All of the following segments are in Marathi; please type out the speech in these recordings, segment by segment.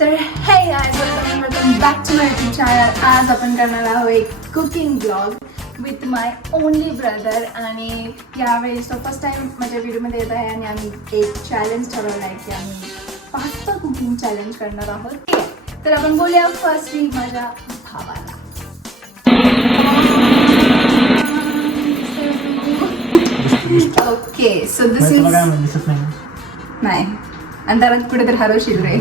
तर hey guys, welcome back to my YouTube channel. आज आपण करणार आहोत एक cooking blog with my only brother. आणि यावेळेस तो फर्स्ट टाइम माझ्या व्हिडिओमध्ये येत आहे आणि आम्ही एक चॅलेंज ठरवलं आहे की आम्ही पास्ता कुकिंग चॅलेंज करणार आहोत. ठीक आहे, तर आपण बोलूया फर्स्टली माझ्या भावाला. ओके, सो दिस इज नाही अंधारात कुठेतरी हरवशील रे.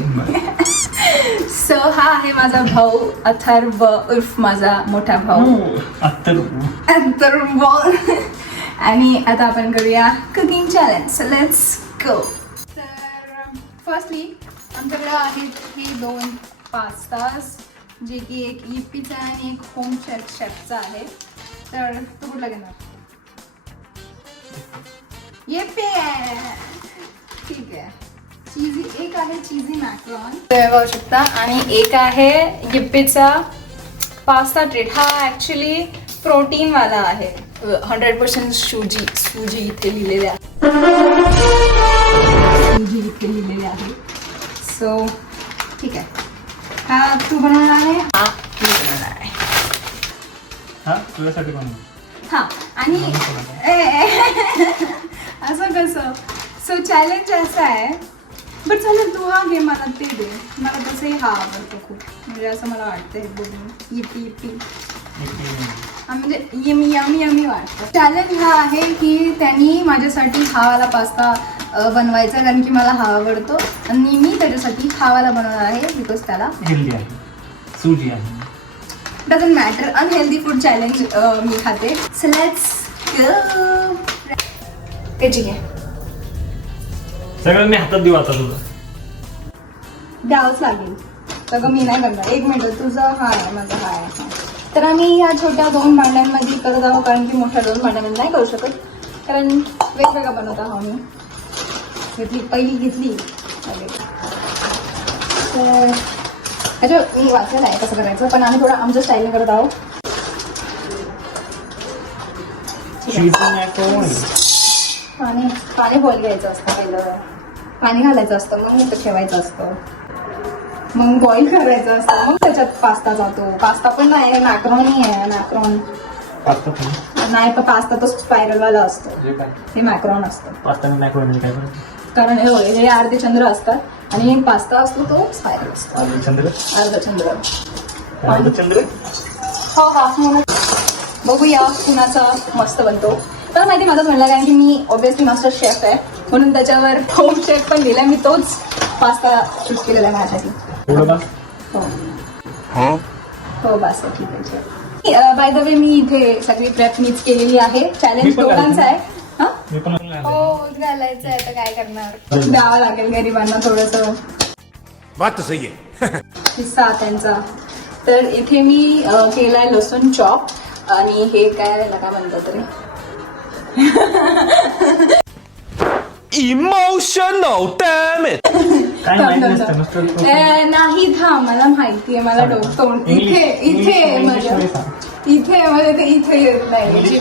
सो हा आहे माझा भाऊ अथर्व उर्फ माझा मोठा भाऊ अथर्व. आणि आता आपण करूया कुकिंग चॅलेंज. Let's go. तर फर्स्टली आमच्याकडे आहेत हे 2 पास्तास, जे की एक इप्पीचा आणि एक होम शेफचा आहे. तर तू कुठला घेणार? येप्पी. ठीक आहे. चीजी एक आहे चीजी मॅक्रॉन बघू शकता, आणि एक आहे यिप्पीचा पास्ता ट्रीट. हा ॲक्च्युली प्रोटीनवाला आहे. 100% सुजी इथे लिहिलेले आहे. सुजी इथे लिहिलेले आहे. सो ठीक आहे. हा तू बनवणार आहे, हा मी बनवणार आहे. हा तुझ्यासाठी बनव. हा आणि असं कसं? सो चॅलेंज असं आहे. बट चालेल, तू हा घे, मला ते दे. मला तसंही हा आवडतो खूप, म्हणजे असं मला वाटतं हे बघून. इप्पी म्हणजे यमी यमी यमी वाटतं. चॅलेंज हा आहे की त्यांनी माझ्यासाठी हावाला पास्ता बनवायचा, कारण की मला हा आवडतो आणि मी त्याच्यासाठी हावाला बनवणार आहे बिकॉज त्याला हेल्दी आहे, सुजी आहे. Doesn't matter. Unhealthy food challenge मी खाते. So let's go. त्याची घे. सगळं मी हातात देऊ आता तुझं. द्यावंच लागेल सगळं, मी नाही करणार. 1 मिनिट. तुझं हा आहे, माझा हा आहे. तर आम्ही ह्या छोट्या 2 भांड्यांमध्ये करत आहोत, कारण की मोठ्या 2 भांड्यांमध्ये नाही करू शकत, कारण वेगवेगळा बनवत आहोत मी. पहिली घेतली. तर ह्याच्या मी वाचलेलं आहे कसं करायचं, पण आम्ही थोडं आमच्या स्टाईलने करत आहोत. पाणी बॉईल घ्यायचं असतं पहिलं. पाणी घालायचं असतं, मग ते ठेवायचं असतं, मग बॉईल करायचं असतं, मग त्याच्यात पास्ता जातो. पास्ता पण नाही, मॅक्रॉनी आहे. मॅक्रॉन नाही, पण पास्ता तो स्पायरलवाला असतो. हे मॅक्रॉन असतं. पास्ता मॅक्रोनी काय करायचं? कारण हे अर्धचंद्र असतात आणि पास्ता असतो तो स्पायरल असतो. अर्धचंद्र. हो हा. बघूया कुणाचा मस्त बनतो. तर माहिती माझंच म्हणलं, कारण की मी ऑब्विसली मास्टर शेफ आहे, म्हणून त्याच्यावर होम शेफ पण लिहिला. मी तोच पास्ता चूज केलेला आहे माझ्यासाठी. हो बस ठीक आहे. बाय द वे, मी इथे सगळी प्रेप मीच केलेली आहे. चॅलेंज दोघांचा आहे. हो घालायचं आहे, तर काय करणार, द्यावं लागेल गरिबांना थोडंसं. बात सही आहे. हिस्सा त्यांचा. तर इथे मी केलाय लसूण चॉप, आणि हे काय म्हणतात तरी इमोशनल डॅमेज. नाही था, मला माहितीये. मला तोंड इथे माझ्या इथे इथे येत नाही.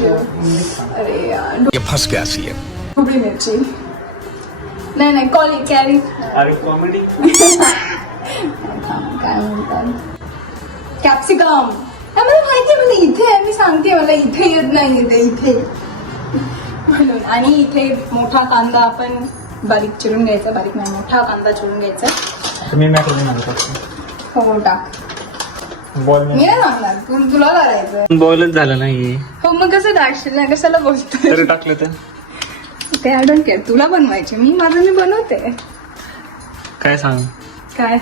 अरे यार, फंस गया सी है. ढोबळी मिरची नाही कॅरी. अरे कॉमेडी. काय म्हणतात, कॅप्सिकम. मला माहितीये, मला इथे आहे. मी सांगते, मला इथे येत नाही. इथे म्हणून. आणि इथे मोठा कांदा आपण बारीक चिरून घ्यायचा. बारीक नाही, मोठा कांदा चिरून घ्यायचा. मी मॅक्रोनी म्हणतो. हो टाक. बॉईल मी नाही सांगणार, तुला करायचं. बॉईलच झालं नाही. हो मग कसं टाकशील ना, कशाला बोलतोय? तरी टाकलं तर ते आय डोंट केअर. तुला बनवायचे, मी बनवते. काय सांग? काय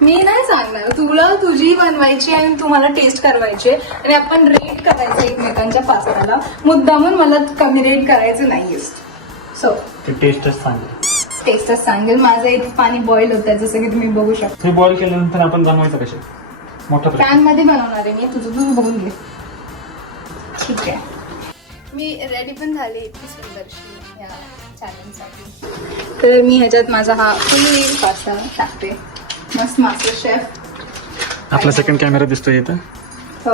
मी नाही सांगणार. तुला तुझी बनवायची आणि तुम्हाला टेस्ट करवायची, आणि आपण रेट करायचं एकमेकांच्या पास्त्याला. मुद्दामून मला कमी रेट करायचं नाहीये. सो ते टेस्टच सांगेल. टेस्टच सांगेल. माझं इथे पाणी बॉईल होतंय, जसं की तुम्ही बघू शकता. ते बॉईल केल्यानंतर आपण बनवायचं कसे? मोठा पॅन मध्ये बनवणार आहे मी. तुझं बघून घे. ठीक आहे. मी रेडी पण झाली इतकी सुंदरशी या चॅलेंजसाठी. तर मी ह्याच्यात माझा हा फुल पास्ता टाकते. मस्त मास्टर शेफ. आपला सेकंड कॅमेरा दिसतोय इथं. हो.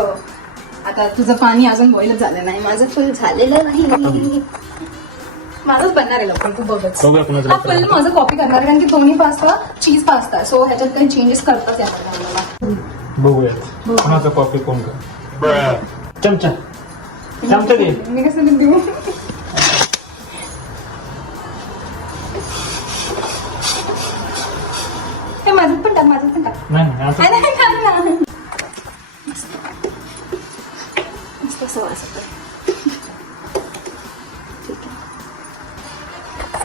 आता तुझं पाणी अजून बॉईलच झालं नाही, माझं फुल झालेलं नाही. माझंच बनणार आहे लवकर, तू बघच. बघूया कुणाचं हा लवकर फुल माझं कॉपी करणार आहे कारण की दोन्ही पास्ता चीज पास्ता, सो ह्याच्यात काही चेंजेस करताच येणार नाही मला. बघूया कुणाचा कॉपी कोण कर. चमचा चमचा घे. मी कसं देऊ? हे माझं पण टाक, माझं पण टाक. नाही नाही असं नाही, नाही, टाक ना. मस्त असं वास येतोय.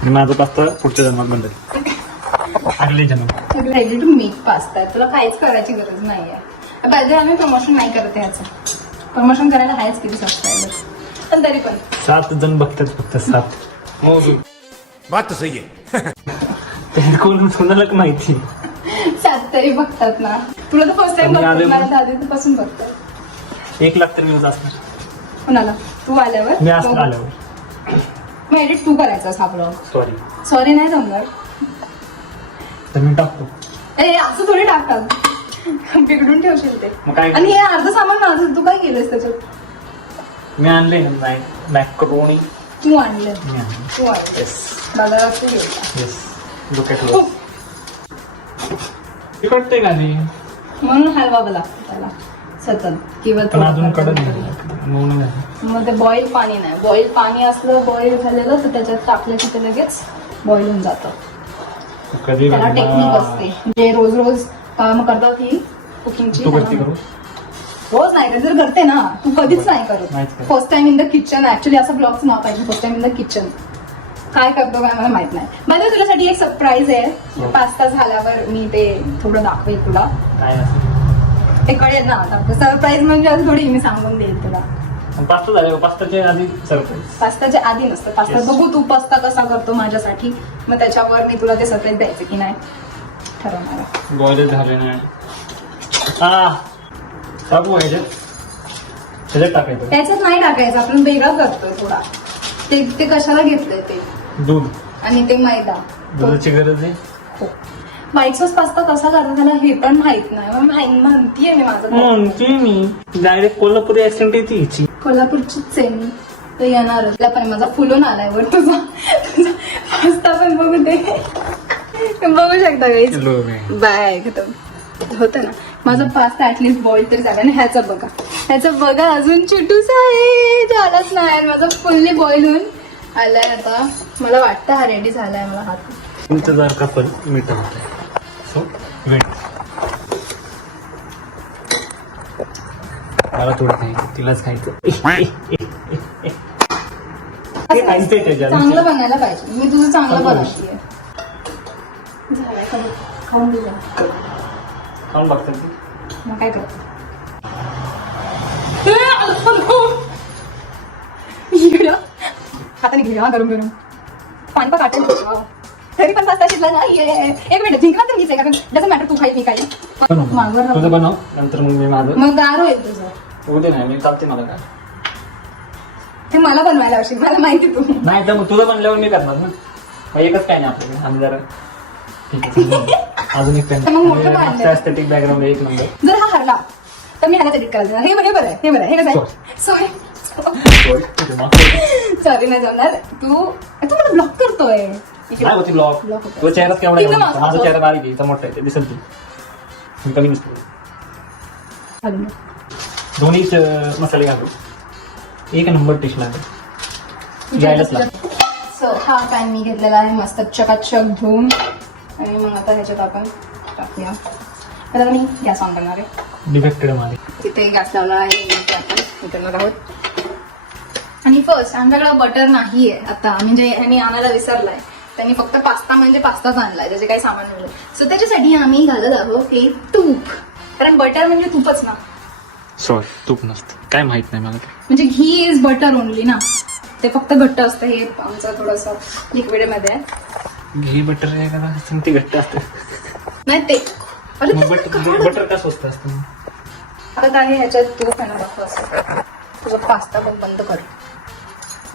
आणि माझं पास्ता पुढच्या जन्मात बनत अगले जन्म. रेडी टू मेक पास्ता आहे, तुला काहीच करायची गरज नाहीये. बाय आम्ही प्रमोशन नाही करत ह्याचं. प्रमोशन करायला आहेच किती सबस्क्रायबर, पण तरी पण 7 जण बघतात फक्त 7. हो बात तो सही है. ते कोण कोणाला माहिती. 7 तरी बघतात ना. तुला तर फर्स्ट टाइम पण मी बघतात, आले- मला आधीपासून बघतात. 1 लाख तर व्ह्यूज असणार कोणाला? तू आल्यावर मी असं आल्यावर. मग एडिट तू करायचास हा ब्लॉग. सॉरी सॉरी नाही जमणार. तर मी टाकतो. ए असं थोडी टाकतात, बिघडून ठेवशील ते. मग काय? आणि हे अर्ध सामान माझं, तू काय केलंस त्याच्यात? मी आणले मॅक्रोनी. तू आणलं, मी आणले. तू आणलं येस बाजारात तू गेला. येस डोक्यात तिकडते का नाही म्हणून हलवावं लागतं त्याला सतत, किंवा पण अजून थोडं कडक तरी. नाही. मग ते बॉईल पाणी नाही, बॉईल पाणी असलं बॉईल झालेलं तर त्याच्यात टाकलं की ते लगेच बॉईल होऊन जातं. कधी त्याला टेक्निक असते, जे रोज रोज काम करतात ही कुकिंगची. तू करते करू. रोज नाही करत, जर करते ना तू कधीच नाही करत. नाहीच करत. First time in the kitchen, actually असं ब्लॉगचं नाव पाहिजे, first time in the kitchen. काय करतो काय मला माहित नाही. माझ्या तुझ्यासाठी एक सरप्राईज आहे. हो. पास्ता झाल्यावर मी ते थोडं दाखवेल तुला, काय असं ते कळेल ना आता. सरप्राईज म्हणजे असं थोडी मी सांगून देईल तुला. पास्ता झाले पास्ताच्या आधी सरप्राईज. पास्ताच्या आधी नसतं पास्ता. Yes. बघू तू पास्ता कसा करतो माझ्यासाठी, मग त्याच्यावर मी तुला ते सरप्राईज द्यायचं की नाही ठरवणार आहे. बॉईल झाले नाही. टाकू ह्याच्यात त्याच्यात टाकायचं त्याच्यात नाही टाकायचं, आपण वेगळा करतोय थोडा. ते कशाला घेतलंय ते, दूध. आणि ते मैदा. दुधाची गरज आहे. व्हाईट सॉस पास्ता कसा करतो त्याला हे पण माहित नाही. मग म्हणतीये मी माझं म्हणते मी डायरेक्ट कोल्हापुरी ऍक्सेंट येते हिची. कोल्हापूरचीच आहे मी, तर येणारच. तुला पण माझा फुलून आलाय वर तुझा पास्ता पण बघू दे. बघू शकता काहीच. बाय होतं ना माझं पास्ता ऍटलीस्ट बॉईल तरी झाला. आणि ह्याचं बघा अजून छोटूस आहे, झालंच नाही. माझं फुल्ली बॉईल होऊन आलाय आता. मला वाटतं हा रेडी झालाय. मला हात इंतजार का पण मीठ सो वेट. मला थोडं खायचं, तिलाच खायचं. हे खायचंय त्याच्यात. चांगलं बनायला पाहिजे. मी तुझं चांगलं बनवतीये. झालंय का बघ, खाऊन घे जरा. खाऊन बघतात ते. मग काय करतो हाताने घे हा, गरम गरम पाणी पण काटेल तरी पण पास्ता शिजला नाहीये. एक मिनिट जिंकला तर मीच आहे, कारण डझंट मॅटर तू खाई मी काही. मागवर तुझं बनव नंतर मग मी माझं. मग गार होईल तुझं. उद्या नाही मी चालते मला काय. ते मला बनवायला असेल, मला माहिती तू. नाही तर मग तुझं बनल्यावर मी करणार ना. मग एकच काय नाही आपल्याकडे. आम्ही जरा ठीक आहे. अजून एक तर मग मोठं पाहिजे. काय एस्थेटिक बॅकग्राऊंड एक नंबर. जर हा हरला तर मी ह्याला एडिट करायचं. हे बरं आहे, हे बरं आहे, हे कसं आहे. सॉरी सॉरी नाही जमणार. तू मला ब्लॉक करतोय. काय होती ब्लॉग. Block होतं. तुझा चेहरा केवढा तिथं आहे? माझा माझा block. चेहरा बारीक आहे, इथं मोठा आहे, ते दिसेल तू. मी कमी दिसतो. हलून. दोन्हीच मसाले घालू. एक नंबर टेस्ट लागेल. यायलाच लागतं. सो हा पॅन मी घेतलेला आहे मस्त चकाचक धुवून. आणि मग आता ह्याच्यात आपण टाकूया. आता मी गॅस ऑन करणार आहे. डिफेक्टेड मध्ये तिथे गॅस लावला आहे. इथे आपण उतरणार आहोत. आणि फर्स्ट आमच्याकडे बटर नाही आहे आता, म्हणजे ह्यांनी आणायला विसरलाय. त्यांनी फक्त पास्ता म्हणजे पास्ताच आणलाय, त्याचे काही सामान नाही. सो त्याच्यासाठी आम्ही घालत आहोत हे तूप, कारण बटर म्हणजे तूपच ना. सॉरी तूप नसतं, काय माहित नाही मला. म्हणजे घी इज बटर ओनली ना, ते फक्त घट्ट असतं. हे आमचं थोडंसं लिक्विड मध्ये आहे. घी बटर आहे का ते घट्ट असतं. नाही ते अरे ते बटर का स्वस्त असतं. आता काय आहे, ह्याच्यात तूप आहे ना दाखव असं. तुझा पास्ता पण बंद कर.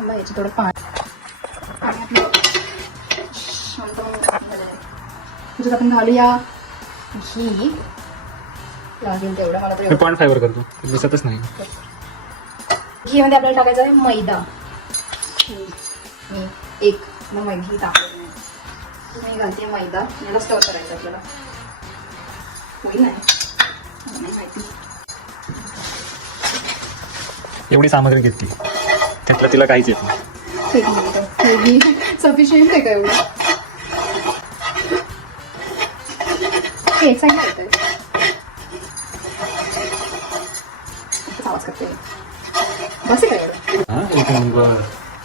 ह्याची थोडं पाणी शांत तुझं आपण घालूया घी. लागेल तेवढं मला मी तरी. 0.5 करतो, दिसतच नाही. घी मध्ये आपल्याला टाकायचं आहे मैदा. एक मग मैदा टाकलं मी घालते मैदा याला स्टर करायचं आपल्याला होईल नाही नाही माहिती एवढी सामग्री घेतली त्यातलं तिला काहीच येत नाही. एक मिनिट मैगी सफिशियंट आहे का एवढं एक साईड करते आवाज करते बस आहे का एवढं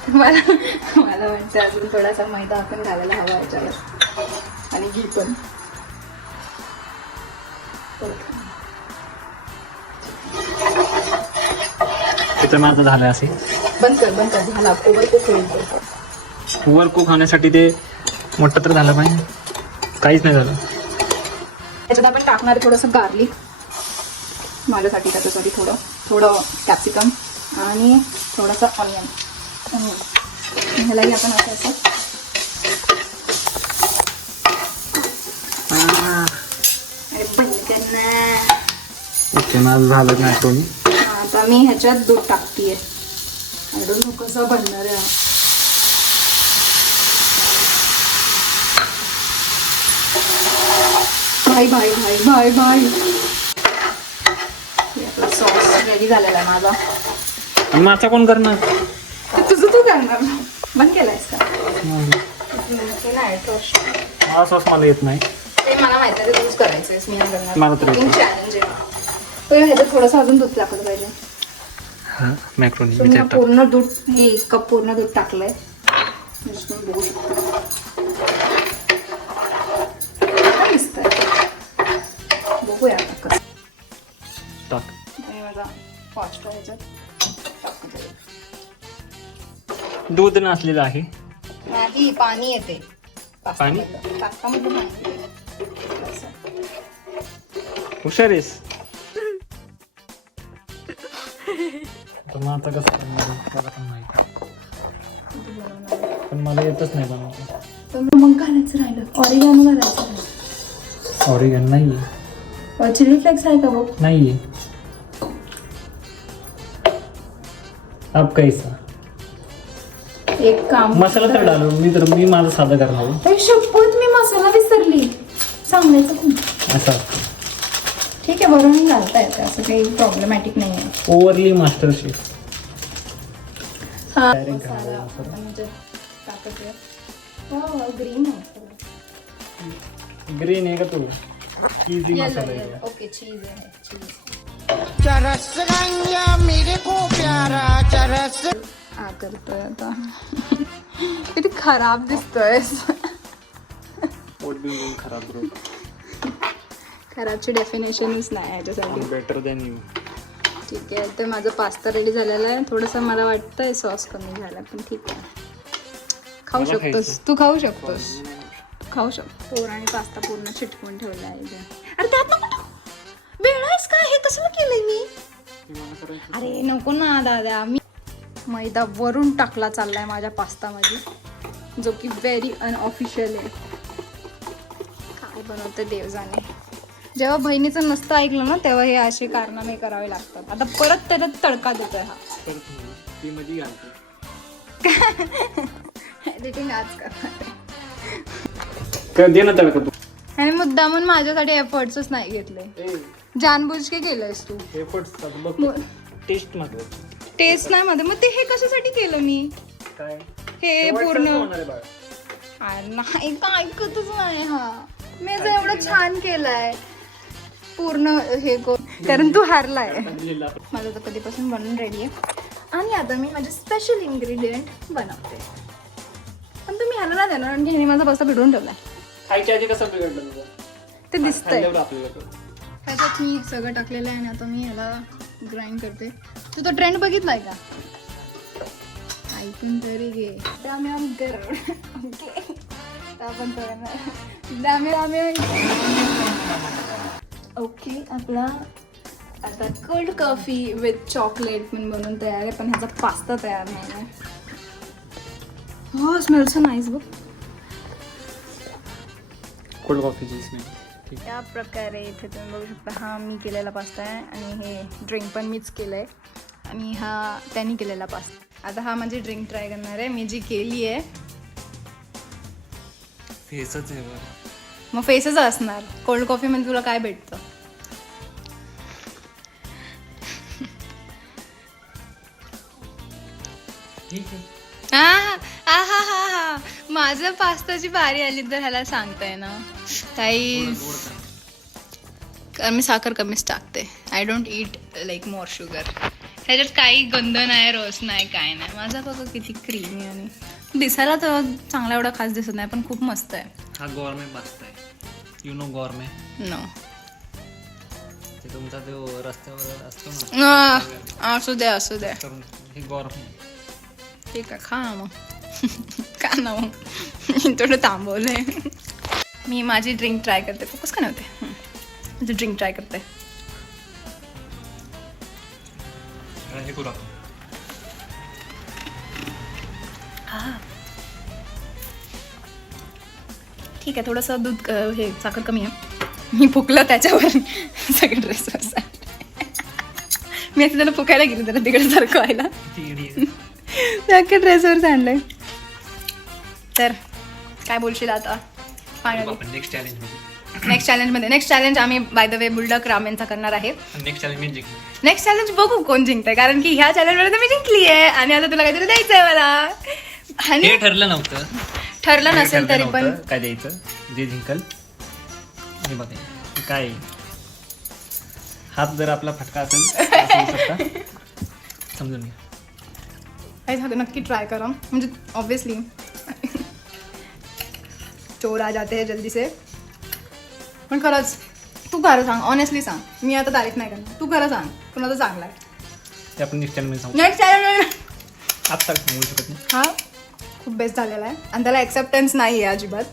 मला मला वाटतं अजून थोडासा मैदा आपण घालायला हवा याच्यावर आणि घी पण तिथं माझं झालं असे बंद कर झाला ओव्हर कुक होईल ओव्हर कुक होण्यासाठी ते मोठं तर झालं पाहिजे काहीच नाही झालं. त्याच्यात आपण टाकणार थोडंसं गार्लिक माझ्यासाठी त्याच्यासाठी थोडं कॅप्सिकम आणि थोडासा ऑनियन ह्यालाही आपण असं अरे बंद कर ना. ओके माझं झालं नाही कोणी आता मी ह्याच्यात दूध टाकतीये अडून कसं बनणार आहे भाई भाई भाई भाई भाई आपला सॉस रेडी झालेला आहे माझा. आणि माचा कोण करणार तुझं तू करणार बंद केलायस का नाही हा सॉस मला येत नाही. ते मला माहिती आहे तूच करायचंय मी नाही करणार मला तर येतं. चॅलेंज आहे तर ह्याच्यात थोडंसं अजून दूध टाकलं पाहिजे. हां मॅक्रोनी तुम्ही पूर्ण दूध हे 1 कप पूर्ण दूध टाकलंय बघू शकतो दिसतंय बघूया आता कसं टाक आणि माझा पास्ता ह्याच्यात टाकून दूध नसलेलं आहे नाही पाणी येते पाणी? पास्तामधलं पाणी येते. हुशार आहेस. तर मग आता कसं करणार मला पण माहिती पण मला येतच नाही बनवता. तर मग घालायचं राहिलं ऑरिगॅनो घालायचं राहिलं ऑरिगन नाहीये चिली फ्लेक्स आहे का बघ नाहीये अब कैसा एक काम मसाला तर डालो मी माझं साधं करणार अरे शपथ मी मसाला विसरली सांगायचं कोण असं असतं. ठीक आहे बरोबर घालता येतं असं काही प्रॉब्लेमॅटिक नाही आहे ओव्हरली मास्टर शेफ हा Direct मसाला घालायला आपण ह्याच्यात टाकत आहे ग्रीन आहे ग्रीन आहे का तू इझी मसाला आहे ओके चीज आहे चीज चरस रंगा मेरे को प्यारा चरस हा करतोय आता किती खराब दिसतोय पोट बिन खराब बरो खराबची डेफिनेशनच नाही ह्याच्यासाठी बेटर दॅन यू. ठीक आहे तर माझं पास्ता रेडी झालेला आहे थोडंसं मला वाटतंय सॉस कमी झाला पण ठीक आहे खाऊ मला शकतोस खायचं. तू खाऊ शकतोस खाऊ शकतो आणि पास्ता पूर्ण चिटकून ठेवला आहे इथे. अरे त्यात नको वेळाच काय हे कसं केलंय मी अरे नको ना दादा मी मैदा वरून टाकला चाललाय माझ्या पास्तामध्ये जो की व्हेरी अनऑफिशियल आहे काय बनवतं देव जाणे जेव्हा बहिणीचं नसतं ऐकलं ना तेव्हा हे असे कारनामे करावे लागतात आता परत तडका देतोय हा ती मध्ये घालते एडिटिंग आज करणार दे ना तडका तू आणि मुद्दामून माझ्यासाठी एफर्ट्सच नाही घेतले जानबूज के केलंयस तू टेस्ट महत्वाची टेस्ट नाही मध्ये मग ते हे कशासाठी केलं मी काय हे पूर्ण अरे नाही का ऐकतच नाही हा मी जर एवढं छान केलंय पूर्ण हे कारण तू हारलाय माझं तर कधीपासून बनवून रेडी आहे आणि आता मी माझे स्पेशल इन्ग्रेडियंट बनवते पण तुम्ही ह्याला नाही देणार आणि ह्याने माझा पास्ता भिडवून ठेवलाय खायच्या आधी कसं बिघडलं तुझं ते दिसतंय आपल्याला ह्याच्यात मी सगळं टाकलेलं आहे आणि आता मी ह्याला ग्राइंड करते तू तो ट्रेंड बघितलाय का ऐकून तरी घे त्यामुळे आम्ही गरड ओके आपण ओके आपला आता कोल्ड कॉफी विथ चॉकलेट पण बनवून तयार आहे पण ह्याचा पास्ता तयार नाही आहे हो स्मेल सो नाईस बघ कोल्ड कॉफीची स्मेल त्या प्रकारे इथे तुम्ही बघू शकता हा मी केलेला पास्ता आहे आणि हे ड्रिंक पण मीच केलं आहे आणि हा त्यांनी केलेला पास्ता आता हा माझी ड्रिंक ट्राय करणार आहे मी जी केली आहे फेसच आहे बरं. मग फेसच असणार. कोल्ड कॉफी मध्ये तुला काय भेटतं? ठीक आहे. हा माझं पास्ताची बारी आली तर ह्याला सांगताय ना ताई. मी साखर कमीच टाकते. I don't eat like more sugar. ह्याच्यात काही गंध नाही, रस नाही, काय नाही. माझा बघा किती क्रीमी आणि दिसायला तर चांगला एवढा खास दिसत नाही पण खूप मस्त आहे. हा गॉर्मे पास्ता आहे. You know गॉर्मे? नो. ते तुमचा तो रस्त्यावर असतो ना. असू द्या असू द्या. हे गॉर्मे. ठीक आहे खा ना मग. का ना मग मी थोडं थांबवलंय. मी माझी ड्रिंक ट्राय करते. फोकस का नव्हते. माझी ड्रिंक ट्राय करते. हे करू आपण. ठीक आहे थोडंसं दूध हे साखर कमी आहे. मी फुकलं त्याच्यावर सगळं ड्रेसवर. मी आता त्याला फुकायला गेली त्याला तिकडे सारखं व्हायला. ड्रेसवर सांडलंय. तर काय बोलशील आता finally next challenge next challenge आम्ही बाय द वे बुलडॉग रामेनचा करणार आहे. नेक्स्ट चॅलेंज मी जिंकलो. नेक्स्ट चॅलेंज बघू कोण जिंकतंय कारण की ह्या चॅलेंजमध्ये तर मी जिंकली आहे आणि आता तुला काहीतरी द्यायचंय मला. आणि हे ठरलं नव्हतं. ठरलं नसेल तरी पण काय द्यायचं जे जिंकल हे बघा काय आहे. हात जर आपला फटका असेल तर असं होऊ शकता. समजून घ्या. काही झालं नक्की ट्राय करा म्हणजे ऑब्विसली चोर आ जाते हैं जल्दी से. पण खरंच तू खरं सांग ऑनेस्टली सांग. मी आता तारीफ नाही करणार. तू खरं सांग तुला तर चांगला आहे. ते आपण नेक्स्ट चॅलेंज सांगू. नेक्स्ट चॅलेंज आता सांगू शकत नाही. हा खूप बेस्ट झालेला आहे आणि त्याला ॲक्सेप्टन्स नाही आहे अजिबात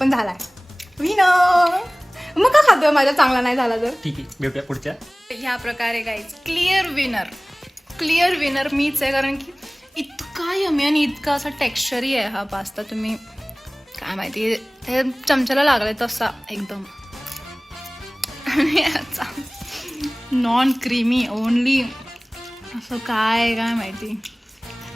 पण झाला आहे. विनर. मग का खातोय माझ्या चांगला नाही झाला तर. ठीक आहे भेटूया पुढच्या. ह्या प्रकारे गाईज क्लिअर विनर मीच आहे कारण की इतका यमी आणि इतका असा टेक्स्चरही आहे हा पास्ता. तुम्ही काय माहिती ते चमच्याला लागलाय तसा एकदम. आणि याचा नॉन क्रीमी ओनली असं काय माहिती.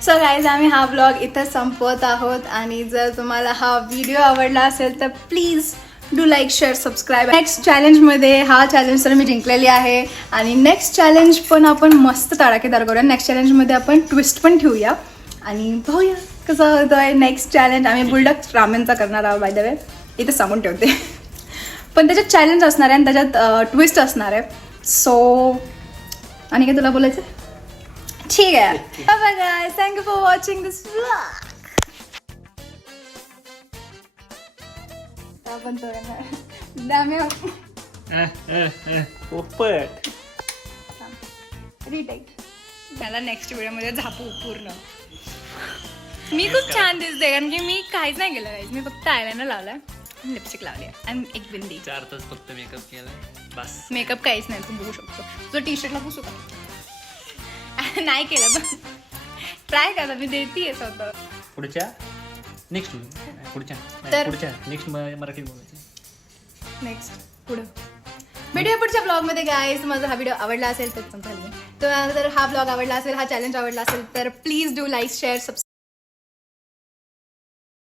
सो गाईज आम्ही हा ब्लॉग इथं संपवत आहोत आणि जर तुम्हाला हा व्हिडिओ आवडला असेल तर please do like share subscribe. Next चॅलेंजमध्ये हा चॅलेंज तर मी जिंकलेली आहे आणि नेक्स्ट चॅलेंज पण आपण मस्त तडाखेदार करूया. नेक्स्ट चॅलेंजमध्ये आपण ट्विस्ट पण ठेवूया आणि पाहूया कसं होतोय. नेक्स्ट चॅलेंज आम्ही बुलडॉग रामेनचा करणार आहोत बाय द वे. इथे सांगून ठेवते. पण त्याच्यात चॅलेंज असणार आहे आणि त्याच्यात ट्विस्ट असणार आहे. सो आणि काय तुला बोलायचं? ठीक आहे. Bye guys. Thank you for watching this vlog. आपण तो पोपट रिटेक त्याला नेक्स्ट व्हिडिओमध्ये झापू पूर्ण. मी खूप छान दिसते कारण की मी काहीच नाही केलं गाईज. मी फक्त आयलाइनर लावलाय लिपस्टिक लावली आणि एक बिंदी. 4 तास फक्त मेकअप केला बस. मेकअप काहीच नाही. तू बघू शकतो. तुझं टी शर्टला पुसू का? नाही केलं पण ट्राय करा. मी देते स्वतः. पुढच्या नेक्स्ट तर- पुढच्या नेक्स्ट मराठीत बोलायचं. नेक्स्ट पुढं भेटूया पुढच्या ब्लॉगमध्ये गाईज. माझा हा व्हिडिओ आवडला असेल तर जर हा ब्लॉग आवडला असेल, हा चॅलेंज आवडला असेल तर please do like share subscribe.